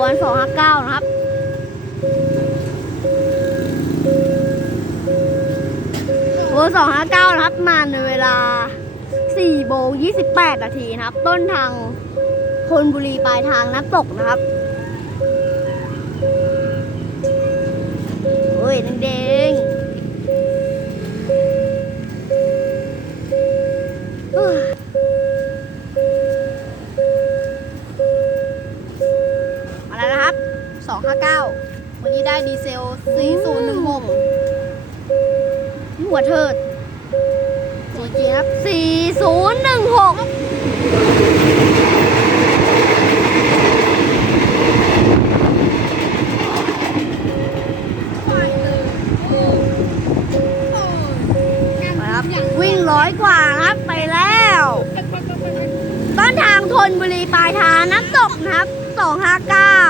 วนสองห้าเก้านะครับโวนสองห้าเก้านะครับ มาในเวลาสี่โมงยี่สิบแปดนาทีนะครับ ต้นทางธนบุรีปลายทางน้ำตกนะครับเฮ้ยแดงๆ 259 วันนี้ได้ดีเซล 4016หัวเทิดสวยจริงครับ 4016นะครับวิ่งร้อยกว่านะครับไปแล้ว ต้นทางทนบุรีปลายทางน้ำตกนะครับ 259